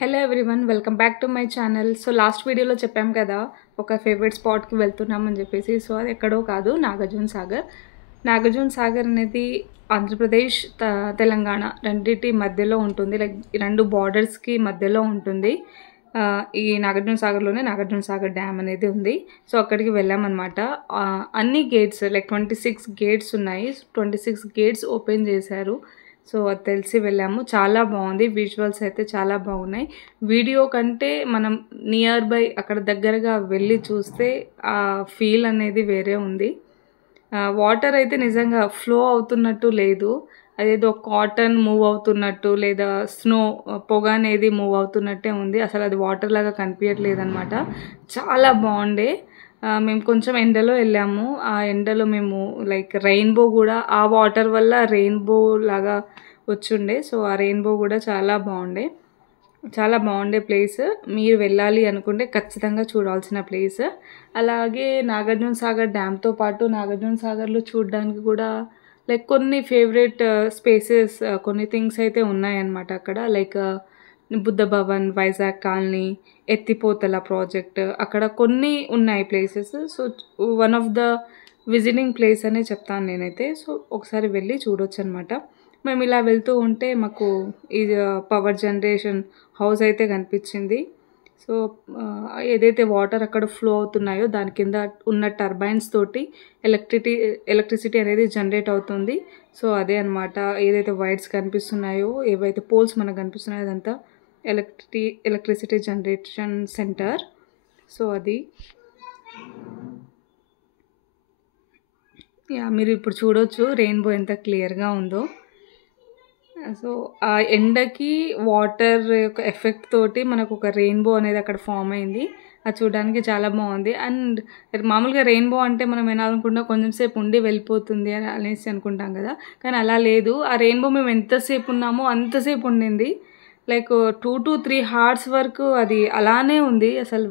Hello everyone, welcome back to my channel. So last వీడియోలో చెప్పాం కదా ఒక ఫేవరెట్ స్పాట్కి వెళ్తున్నామని చెప్పేసి. సో అది ఎక్కడో కాదు, నాగార్జున సాగర్ అనేది ఆంధ్రప్రదేశ్ తెలంగాణ రెండింటి మధ్యలో ఉంటుంది. లైక్ రెండు బార్డర్స్కి మధ్యలో ఉంటుంది. ఈ నాగార్జున సాగర్లోనే నాగార్జున సాగర్ డ్యామ్ అనేది ఉంది. సో అక్కడికి వెళ్ళామన్నమాట. అన్ని గేట్స్ లైక్ 26 గేట్స్ ఉన్నాయి. 26 గేట్స్ ఓపెన్ చేశారు. సో అది తెలిసి వెళ్ళాము. చాలా బాగుంది, విజువల్స్ అయితే చాలా బాగున్నాయి. వీడియో కంటే మనం నియర్ బై అక్కడ దగ్గరగా వెళ్ళి చూస్తే ఆ ఫీల్ అనేది వేరే ఉంది. వాటర్ అయితే నిజంగా ఫ్లో అవుతున్నట్టు లేదు, అదేదో కాటన్ మూవ్ అవుతున్నట్టు లేదా స్నో పొగ అనేది మూవ్ అవుతున్నట్టే ఉంది. అసలు అది వాటర్ లాగా కనిపించట్లేదు అనమాట. చాలా బాగుండే. మేము కొంచెం ఎండలో వెళ్ళాము. ఆ ఎండలో మేము లైక్ రెయిన్బో కూడా ఆ వాటర్ వల్ల రెయిన్బో లాగా వచ్చుండే. సో ఆ రెయిన్బో కూడా చాలా బాగుండే ప్లేస్. మీరు వెళ్ళాలి అనుకుంటే ఖచ్చితంగా చూడాల్సిన ప్లేస్. అలాగే నాగార్జున సాగర్ డ్యామ్తో పాటు నాగార్జున సాగర్లో చూడడానికి కూడా లైక్ కొన్ని ఫేవరెట్ స్పేసెస్, కొన్ని థింగ్స్ అయితే ఉన్నాయన్నమాట అక్కడ. లైక్ బుద్ధ భవన్, వైజాగ్ కాలనీ, ఎత్తిపోతల ప్రాజెక్ట్, అక్కడ కొన్ని ఉన్నాయి places. So one of the visiting place అనే చెప్తాను నేనైతే. సో ఒకసారి వెళ్ళి చూడొచ్చు అనమాట. మేము ఇలా వెళ్తూ ఉంటే మాకు ఇది పవర్ జనరేషన్ హౌస్ అయితే కనిపించింది. సో ఏదైతే వాటర్ అక్కడ ఫ్లో అవుతున్నాయో దాని కింద ఉన్న టర్బైన్స్ తోటి ఎలక్ట్రిసిటీ అనేది జనరేట్ అవుతుంది. సో అదే అనమాట, ఏదైతే వైర్స్ కనిపిస్తున్నాయో, ఏవైతే పోల్స్ మనకు కనిపిస్తున్నాయో అదంతా ఎలక్ట్రిసిటీ జనరేషన్ సెంటర్. సో అది మీరు ఇప్పుడు చూడొచ్చు రెయిన్బో ఎంత క్లియర్గా ఉందో. సో ఆ ఎండకి వాటర్ యొక్క ఎఫెక్ట్ తోటి మనకు ఒక రెయిన్బో అనేది అక్కడ ఫామ్ అయింది. అది చూడడానికి చాలా బాగుంది. అండ్ మామూలుగా రెయిన్బో అంటే మనం ఏనాలనుకుంటాం కొంచెం సేపు ఉండి వెళ్ళిపోతుంది అనేసి అనుకుంటాం కదా, కానీ అలా లేదు. ఆ రెయిన్బో మేము ఎంతసేపు ఉన్నామో అంతసేపు ఉండింది. లైక్ 2 to 3 hours వరకు అది అలానే ఉంది. అసలు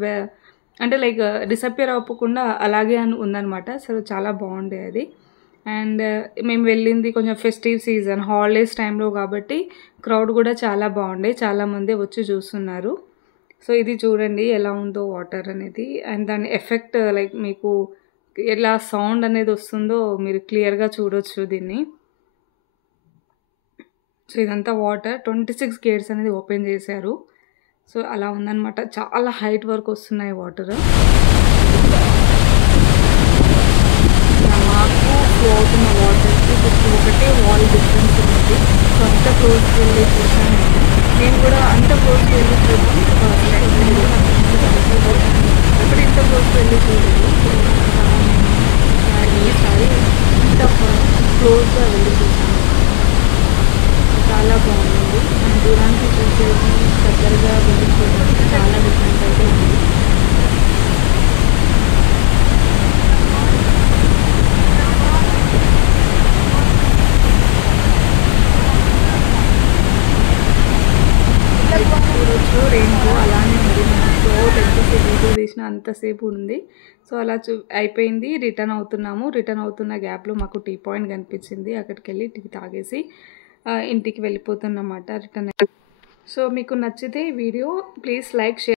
అంటే లైక్ డిసప్పియర్ అవ్వకుండా అలాగే ఉందన్నమాట. అసలు చాలా బాగుండే అది. అండ్ మేము వెళ్ళింది కొంచెం ఫెస్టివ్ సీజన్, హాలిడేస్ టైంలో కాబట్టి క్రౌడ్ కూడా చాలా బాగుండే, చాలామంది వచ్చి చూస్తున్నారు. సో ఇది చూడండి ఎలా ఉందో వాటర్ అనేది. అండ్ దాని ఎఫెక్ట్ లైక్ మీకు ఎలా సౌండ్ అనేది వస్తుందో మీరు క్లియర్గా చూడొచ్చు దీన్ని. సో ఇదంతా వాటర్ 26 గేట్స్ అనేది ఓపెన్ చేశారు. సో అలా ఉందన్నమాట. చాలా హైట్ వరకు వస్తున్నాయి వాటర్. ఫ్లో అవుతున్న వాటర్కి ఒకటే వాల్ డిఫరెన్స్ ఉంది. సో అంత క్లోజ్కి వెళ్ళి చూసాను నేను కూడా. అంత క్లోజ్కి వెళ్ళి చూసాను ఇప్పుడు ఇంత క్లోజ్కి వెళ్ళి చూడలేదు. ఈసారి ఇంత క్లోజ్గా వెళ్ళి చూసాను. చాలా బాగుంది. దూరానికి చూసేది దగ్గరగా వెళ్ళి చూడడానికి చాలా డిఫరెంట్ అయితే ఉంది. చూడొచ్చు రెయిన్బో అలానే ఉంది. మనకు ఎంతసేపు వీడియో తీసినా అంతసేపు ఉంది. సో అలా అయిపోయింది. రిటర్న్ అవుతున్న గ్యాప్లో మాకు టీ పాయింట్ కనిపించింది. అక్కడికి వెళ్ళి టీ తాగేసి ఇంటికి వెళ్ళిపోతున్నమాట రిటర్న్. సో మీకు నచ్చితే వీడియో ప్లీజ్ లైక్, షేర్.